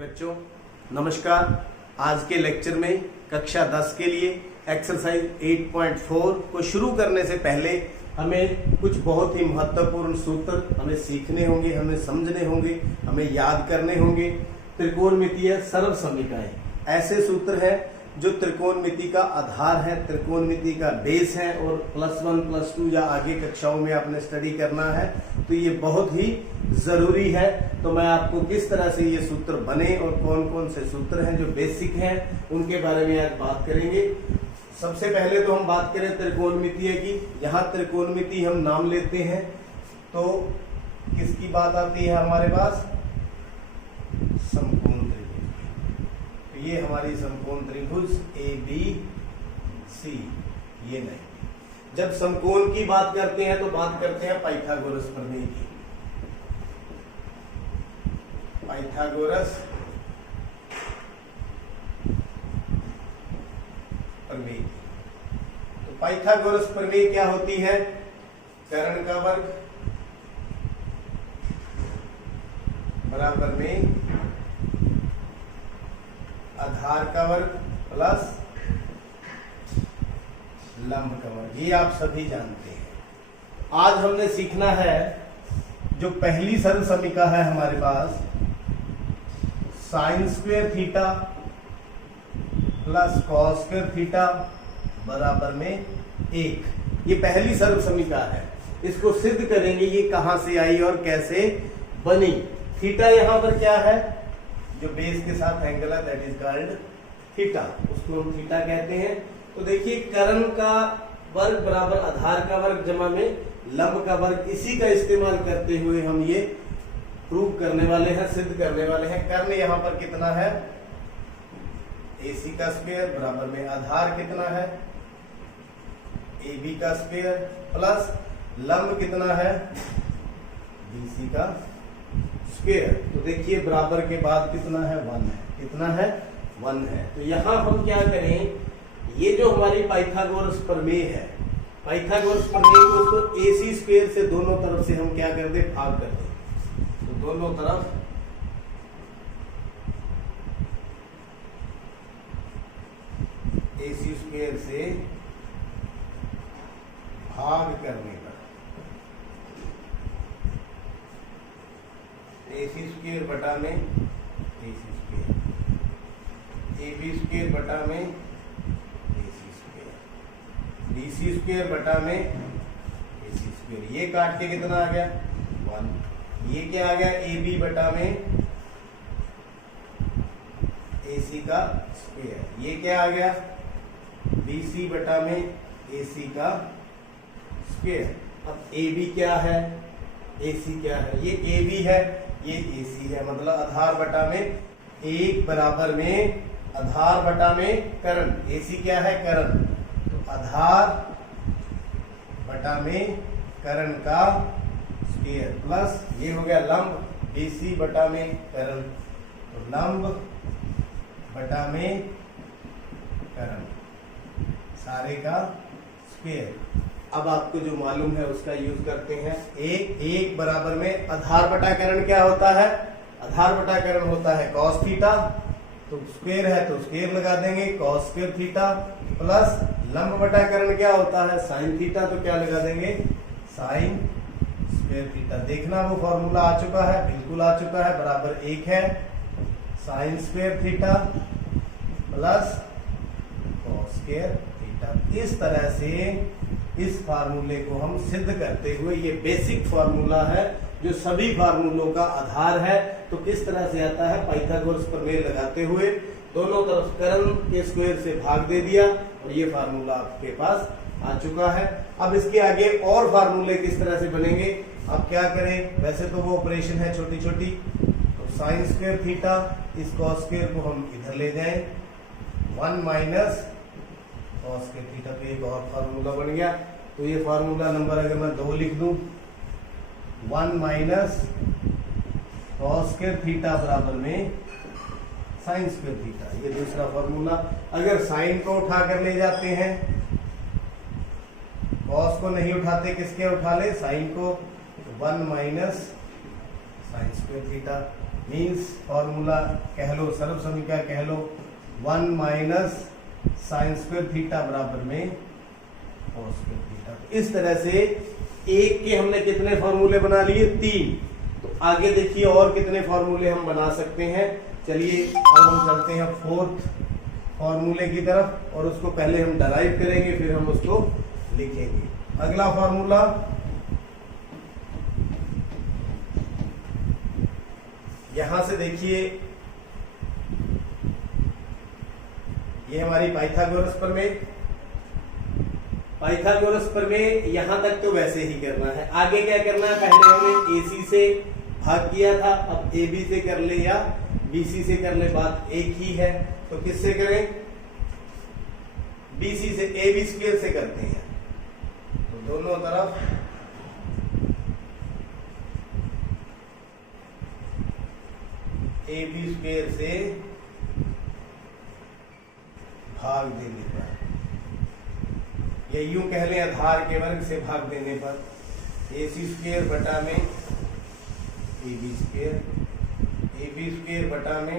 बच्चों नमस्कार। आज के लेक्चर में कक्षा 10 के लिए एक्सरसाइज 8.4 को शुरू करने से पहले हमें कुछ बहुत ही महत्वपूर्ण सूत्र हमें सीखने होंगे, हमें समझने होंगे, हमें याद करने होंगे। त्रिकोणमितीय सरल समीकरण ऐसे सूत्र हैं जो त्रिकोणमिति का आधार है, त्रिकोणमिति का बेस है और +1 +2 या आगे कक्षाओं में आपने स्टडी करना है तो ये बहुत ही जरूरी है। तो मैं आपको किस तरह से ये सूत्र बने और कौन कौन से सूत्र हैं जो बेसिक हैं उनके बारे में आज बात करेंगे। सबसे पहले तो हम बात करें त्रिकोणमितीय की। यहाँ त्रिकोणमिति हम नाम लेते हैं तो किसकी बात आती है हमारे पास? समकोण त्रिभुज। तो ये हमारी समकोण त्रिभुज ABC, ये नहीं। जब समकोण की बात करते हैं तो बात करते हैं पाइथागोरस प्रमेय की। पाइथागोरस प्रमेय। तो पाइथागोरस प्रमेय क्या होती है? कर्ण का वर्ग बराबर में आधार का वर्ग प्लस लंब का वर्ग। ये आप सभी जानते हैं। आज हमने सीखना है जो पहली सरल समीकरण है हमारे पास, sine square theta plus cos square theta बराबर में 1। ये पहली सरल समीकरण है। इसको सिद्ध करेंगे ये कहां से आई और कैसे बनी। थीटा यहां पर क्या है? जो बेस के साथ एंगल है दैट इज कॉल्ड थीटा, उसको हम थीटा कहते हैं। तो देखिए कर्ण का वर्ग बराबर आधार का वर्ग जमा में लंब का वर्ग, इसी का इस्तेमाल करते हुए हम ये प्रूव करने वाले हैं, सिद्ध करने वाले हैं। कर्ण यहां पर कितना है? AC का स्क्वायर बराबर में आधार कितना है? AB का स्क्वायर प्लस लंब कितना है? BC का स्क्वायर। तो देखिए बराबर के बाद कितना है? 1 है। कितना है? 1 है। तो यहां हम क्या करें, ये जो हमारी पाइथागोरस प्रमेय है, पाइथागोरस प्रमेय को उसको AC स्क्वायर से दोनों तरफ से हम क्या कर दे? भाग कर दे। तो दोनों तरफ AC स्क्वायर से भाग करने पर AC स्क्वायर बटा में AC स्क्वायर, AB स्क्वायर बटा में AC स्क्वायर, BC स्क्वायर बटा में AC स्क्वायर। ये काट के कितना आ गया? 1। ये क्या आ गया? AB बटा में AC का स्क्वायर। ये क्या आ गया? BC बटा में AC का स्क्वायर। अब AB क्या है? AC क्या है? ये AB है, ये AC है, मतलब आधार बटा में 1 बराबर में आधार बटा में कर्ण। AC क्या है? कर्ण। तो आधार बटा में कर्ण का स्क्वायर प्लस ये हो गया लंब BC बटा में कर्ण। तो लंब बटा में कर्ण सारे का स्क्वायर। अब आपको जो मालूम है उसका यूज करते हैं। एक बराबर में आधार बटा कर्ण क्या होता है? आधार बटा कर्ण होता है कॉस थीटा। तो स्क्वायर है तो स्क्वायर लगा देंगे, कॉस स्क्वायर थीटा प्लस लंब बटा कर्ण क्या होता है? Sine theta. तो क्या लगा देंगे? Sign square theta. देखना वो फॉर्मूला आ चुका है, बिल्कुल आ चुका है, बराबर 1 है। Sign square theta plus cos square theta. इस तरह से इस फार्मूले को हम सिद्ध करते हुए, ये बेसिक फार्मूला है जो सभी फार्मूलों का आधार है। तो किस तरह से आता है? पाइथागोरस प्रमेय लगाते हुए दोनों तरफ कर्ण के स्क्वायर से भाग दे दिया और ये फार्मूला आपके पास आ चुका है। अब इसके आगे और फार्मूले किस तरह से बनेंगे? अब क्या करें? वैसे तो वो ऑपरेशन है छोटी छोटी। तो साइन स्क्वायर थीटा, इस कॉस स्क्वायर को हम इधर ले जाएं, 1 माइनस कॉस स्क्वायर थीटा। तो एक और फार्मूला बन गया। तो ये फार्मूला नंबर अगर मैं 2 लिख दूं, 1 माइनस कॉस स्क्वायर थीटा बराबर में साइन स्क्वायर थीटा। ये दूसरा फार्मूला। अगर साइन को उठा कर ले जाते हैं, कॉस को नहीं उठाते, किसके उठा ले? साइन को। 1 minus sign square theta. Means formula कह लो, सर्व समीकरण कह लो, 1 माइनस साइन स्क्वायर थीटा बराबर में कॉस स्क्वायर थीटा। इस तरह से एक के हमने कितने फॉर्मूले बना लिए? 3। तो आगे देखिए और कितने फॉर्मूले हम बना सकते हैं। चलिए अब हम चलते हैं 4th फॉर्मूले की तरफ, और उसको पहले हम डराइव करेंगे, फिर हम उसको लिखेंगे। अगला फॉर्मूला, यहां से देखिए ये हमारी पाइथागोरस प्रमेय। पाइथागोरस प्रमेय यहां तक तो वैसे ही करना है, आगे क्या करना है? पहले हमने AC से भाग किया था, अब AB से कर ले या BC से कर ले, बात एक ही है। तो किससे करें? BC से, AB स्क्वायर से करते हैं। तो दोनों तरफ AB स्क्वायर से भाग देने पर, या यूं कह लें आधार के वर्ग से भाग देने पर, AC स्क्वायर बटा में AB स्क्वायर, AB स्क्वायर बटा में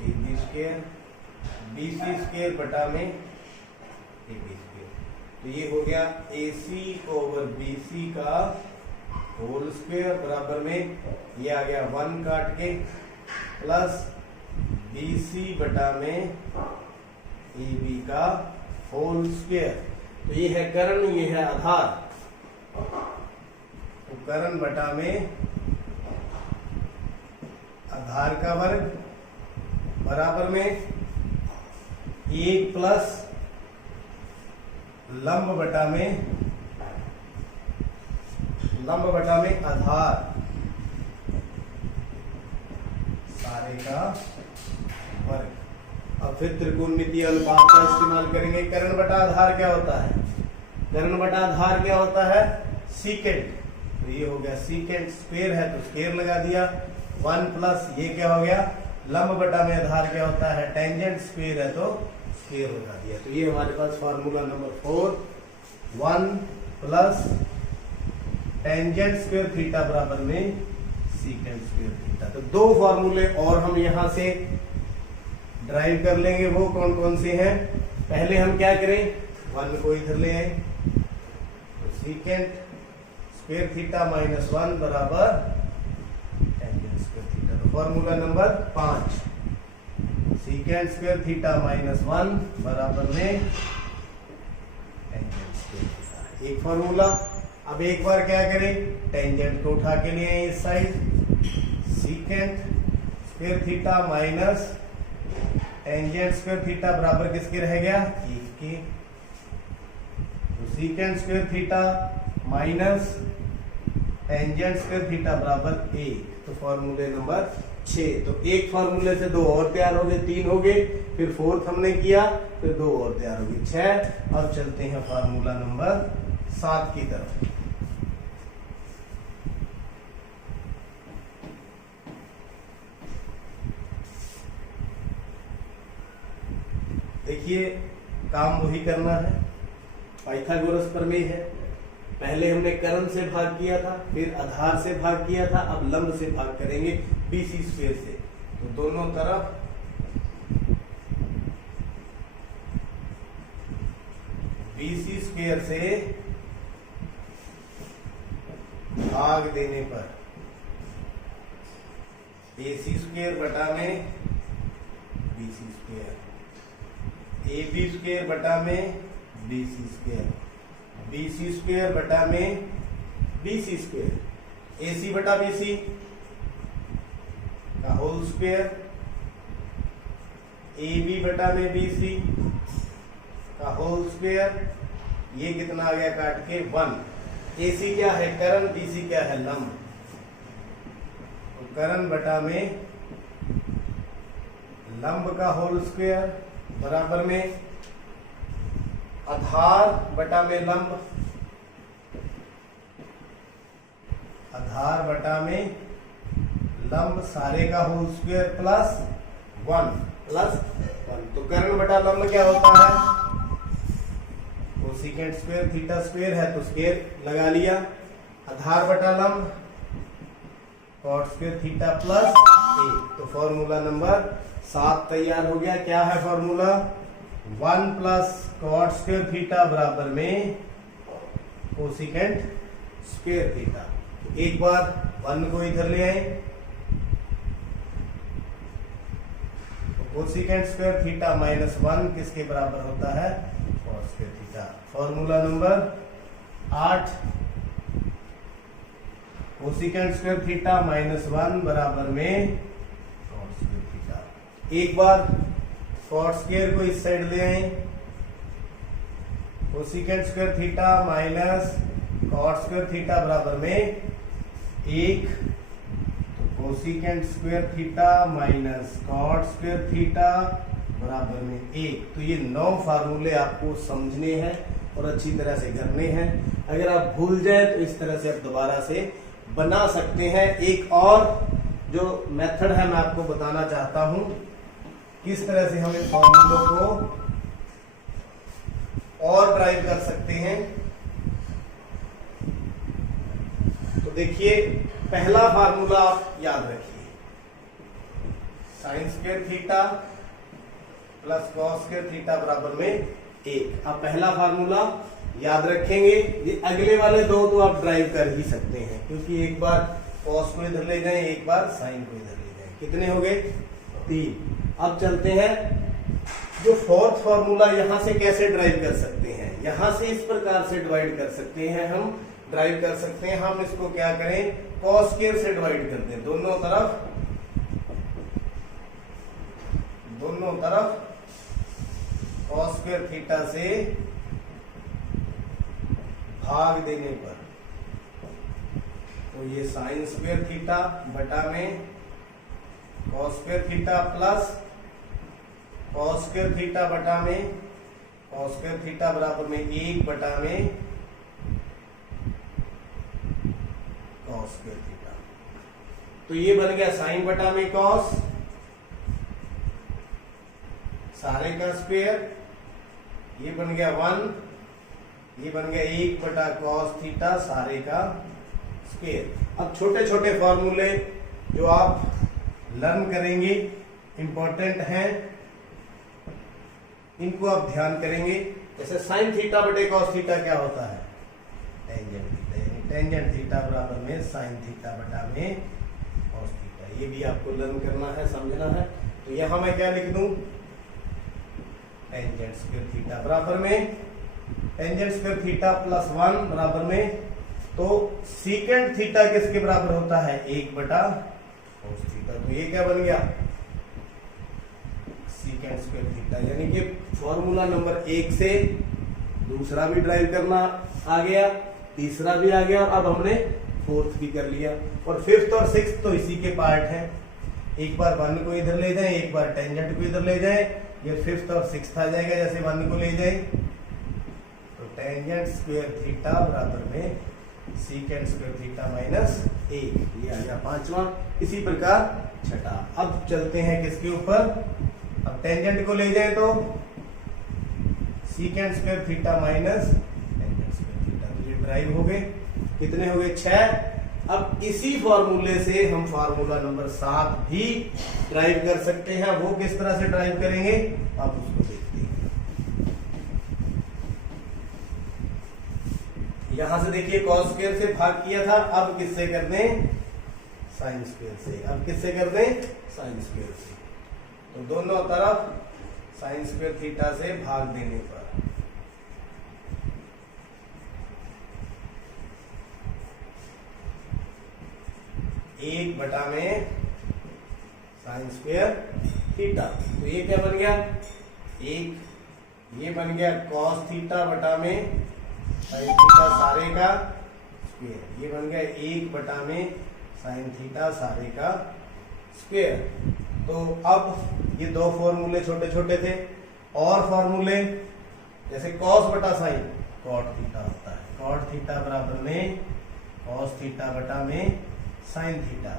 AB स्क्वायर, BC स्क्वायर बटा में AB स्क्वायर। तो ये हो गया AC ओवर BC का होल स्क्वायर बराबर में, ये आ गया 1 काट के, प्लस BC बटा में AB का होल स्क्वायर। तो ये है कर्ण, ये है आधार। तो कर्ण बटा में आधार का वर्ग बराबर में 1 प्लस लंब बटा में आधार सारे का वर्ग। अब फिर त्रिकोणमितीय अनुपात का इस्तेमाल करेंगे। कर्ण बटा आधार क्या होता है? कर्ण बटा आधार क्या होता है? सीकेंट। तो ये हो गया सीकेंट, स्क्वायर है तो स्क्वायर लगा दिया, 1 प्लस ये क्या हो गया? लंब बटा में आधार क्या होता है? टेंजेंट, स्क्वायर है तो स्क्वायर लगा दिया। तो ये हमारे पास formula number 4, 1 plus tangent square theta बराबर में सीकेंट स्क्वायर थीटा। तो 2 फॉर्मूले और हम यहां से ड्राइव कर लेंगे। वो कौन कौन से हैं? पहले हम क्या करें? 1 को इधर ले आए, तो सीकेंट स्क्वायर थीटा माइनस 1 बराबर टेंजेंट स्क्वायर थीटा। तो formula number 5, secant square theta minus 1 बराबर में टेंजेंट स्क्वायर थीटा। एक फॉर्मूला। अब एक बार क्या करें? टेंजेंट को उठा के ले आए इस side, secant square theta minus tangent square theta बराबर किसके रह गया? 1 के। तो secant square theta minus tangent square theta बराबर 1। तो फॉर्मूले नंबर 6। तो एक फॉर्मूले से 2 और तैयार हो गए, 3 हो गए, फिर 4th हमने किया, फिर 2 और तैयार हो गए, 6। अब चलते हैं फॉर्मूला नंबर 7 की तरफ। देखिए काम वही करना है, पाइथागोरस प्रमेय है। पहले हमने कर्ण से भाग किया था, फिर आधार से भाग किया था, अब लंब से भाग करेंगे BC स्क्वायर से। तो दोनों तरफ BC स्क्वायर से भाग देने पर AC स्क्वायर बटा में BC स्क्वायर, AB स्क्वायर बटा में BC स्क्वायर, BC स्क्वायर बटा में BC स्क्वायर, AC बटा BC का होल स्क्वायर, AB बटा में BC का होल स्क्वायर। ये कितना आ गया काट के? 1। AC क्या है? कर्ण। BC क्या है? लंब। तो कर्ण बटा में लंब का होल स्क्वायर बराबर में आधार बटा में लंब, आधार बटा में लंब सारे का होल स्क्वायर प्लस 1। तो कर्ण बटा लंब क्या होता है? तो सीकेंट स्क्वायर थीटा स्क्वायर है तो स्क्वायर लगा लिया, आधार बटा लंब कॉट स्क्वायर थीटा प्लस 1। तो फॉर्मूला नंबर 7 तैयार हो गया। क्या है formula? 1 plus cot square theta बराबर में कोसिकेंट स्क्वायर थीटा। एक बार 1 को इधर ले आए, कोसिकेंट स्क्वायर थीटा माइनस 1 किसके बराबर होता है? Cot square theta. Formula number 8, cosecant square theta minus 1 बराबर में कॉट स्क्वायर थीटा। एक बार कॉट स्क्वायर को इस साइड ले आए, cosecant square theta minus cot square theta बराबर में 1। Cosecant square theta minus cot square theta बराबर में 1। तो ये 9 फार्मूले आपको समझने हैं और अच्छी तरह से करने हैं। अगर आप भूल जाए तो इस तरह से आप दोबारा से बना सकते हैं। एक और जो मेथड है मैं आपको बताना चाहता हूं, किस तरह से हम इन फॉर्मूलों को और ड्राइव कर सकते हैं। तो देखिए, पहला फार्मूला आप याद रखिए, sign square theta plus cos square theta बराबर में 1। आप पहला फार्मूला याद रखेंगे। ये अगले वाले 2 तो आप ड्राइव कर ही सकते हैं, क्योंकि एक बार कॉस को इधर ले जाएं, एक बार साइन को इधर ले जाएं। कितने हो गए? 3। अब चलते हैं, जो फोर्थ फार्मूला यहां से कैसे ड्राइव कर सकते हैं? यहां से इस प्रकार से डिवाइड कर सकते हैं, हम ड्राइव कर सकते हैं। हम इसको क्या करें? कॉस स्क्वायर से डिवाइड कर दें, दोनों तरफ कॉस स्क्वायर थीटा से भाग देने पर, तो ये साइन स्क्वायर थीटा बटा में cos square theta plus cos square theta बटा में कॉस स्क्वायर थीटा बराबर में 1 बटा में कॉस स्क्वायर थीटा। तो ये बन गया साइन बटा में कॉस, सारे का स्क्वायर, ये बन गया 1, ये बन गया 1 बटा कॉस थीटा सारे का स्क्वायर। अब छोटे छोटे फॉर्मूले जो आप लर्न करेंगे इंपॉर्टेंट हैं, इनको आप ध्यान करेंगे। जैसे साइन थीटा बटे कॉस थीटा क्या होता है? टेंजेंट थीटा, यानी टेंजेंट थीटा बराबर में साइन थीटा बटा में कॉस थीटा। ये भी आपको लर्न करना है, समझना है। तो यहां मैं क्या लिख दूं? टेंजेंट स्क्वायर थीटा बराबर में टेंजेंट स्क्वायर थीटा प्लस 1 बराबर में, तो सीकेंट थीटा किसके बराबर होता है? 1 बटा कॉस थीटा। तो ये क्या बन गया? Secant square theta. यानी कि फॉर्मूला नंबर 1 से दूसरा भी ड्राइव करना आ गया, तीसरा भी आ गया, और अब हमने फोर्थ भी कर लिया। और फिफ्थ और सिक्स्थ तो इसी के पार्ट हैं। एक बार 1 को इधर ले जाएं, एक बार टेंजेंट को इधर ले जाएं, ये फिफ्थ और सिक्स्थ आ जाएगा। जैसे 1 को ले जाए तो टेंजेंट स्क्वायर थीटा बराबर में सीकेंट स्क्वायर थीटा माइनस 1, ये आ गया 5वां। इसी प्रकार छठा। अब चलते हैं किसके ऊपर? अब टेंजेंट को ले जाए तो secant square theta minus tangent square theta. तो ये ड्राइव हो गए। कितने हो गए? 6। अब इसी फॉर्मूले से हम फार्मूला नंबर 7 भी ड्राइव कर सकते हैं। वो किस तरह से ड्राइव करेंगे आप उसको देखते हैं। यहां से देखिए कॉस स्क्वायर से भाग किया था, अब किससे कर दें? साइन स्क्वायर से। अब किससे कर दें? साइन स्क्वायर से। तो दोनों तरफ साइन स्क्वायर थीटा से भाग देने पर 1 बटा में साइन स्क्वायर थीटा। तो ये क्या बन गया? 1। ये बन गया कॉस थीटा बटा में साइन थीटा सारे का स्क्वायर। ये बन गया 1 बटा में साइन थीटा सारे का स्क्वायर। तो अब ये 2 फॉर्मूले छोटे छोटे थे। और फॉर्मूले जैसे कॉस बटा साइन कॉट थीटा होता है। कॉट थीटा बराबर में कॉस थीटा बटा में साइन थीटा,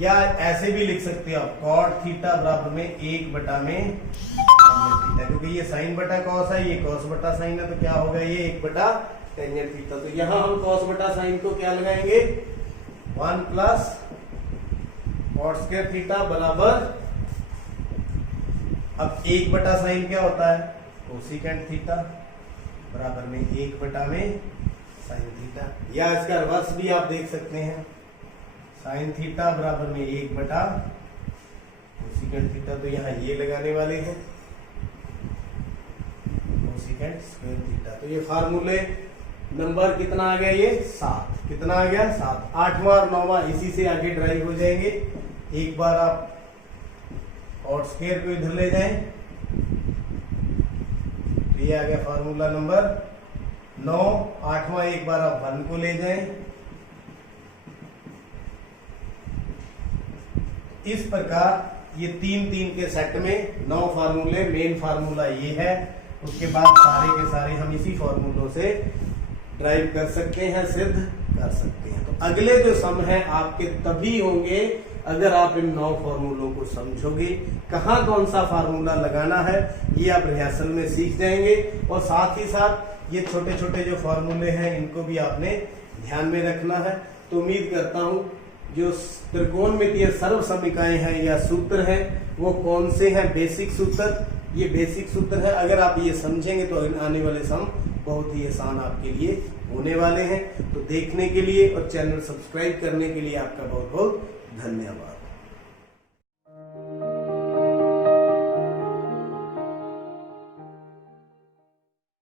या ऐसे भी लिख सकते हो आप कॉट थीटा बराबर में 1 बटा में टेंजेंट थीटा, क्योंकि ये साइन बटा कॉस है, ये कॉस बटा साइन है, तो क्या होगा? ये 1 बटा टेंजेंट थीटा। तो यहां हम कॉस बटा साइन को क्या लगाएंगे? 1 प्लस कॉट स्क्वायर थीटा बराबर, अब 1/sin क्या होता है, कोसिकेंट थीटा बराबर में 1/में साइन थीटा, या इसका रिवर्स भी आप देख सकते हैं, साइन थीटा बराबर में 1/, कोसिकेंट थीटा तो यहाँ ये लगाने वाले हैं, कोसिकेंट स्क्वायर थीटा। तो ये फार्मूले नंबर कितना आ गया, ये 7, कितना आ गया 7, 8वां और 9वां इसी से आगे ड्राइव हो जाएंगे। एक बार आप कॉट स्क्वायर को इधर ले जाएं, तो ये आ गया फार्मूला नंबर 9, 8वां एक बार आप 1 को ले जाएं। इस प्रकार ये 3 के सेट में 9 फार्मूले, मेन फार्मूला ये है, उसके बाद सारे के सारे हम इसी फार्मूलों से ड्राइव कर सकते हैं, सिद्ध कर सकते हैं। तो अगले जो सम है आपके तभी होंगे अगर आप इन 9 फार्मूलों को समझोगे, कहाँ कौन सा फार्मूला लगाना है ये आप रिहर्सल में सीख जाएंगे, और साथ ही साथ ये छोटे छोटे जो फार्मूले हैं इनको भी आपने ध्यान में रखना है। तो उम्मीद करता हूं जो त्रिकोणमितीय सर्व समीकरण हैं या सूत्र हैं वो कौन से हैं, बेसिक सूत्र, ये बेसिक सूत्र है। अगर आप ये समझेंगे तो आने वाले सम बहुत ही आसान आपके लिए होने वाले हैं। तो देखने के लिए और चैनल सब्सक्राइब करने के लिए आपका बहुत बहुत धन्यवाद।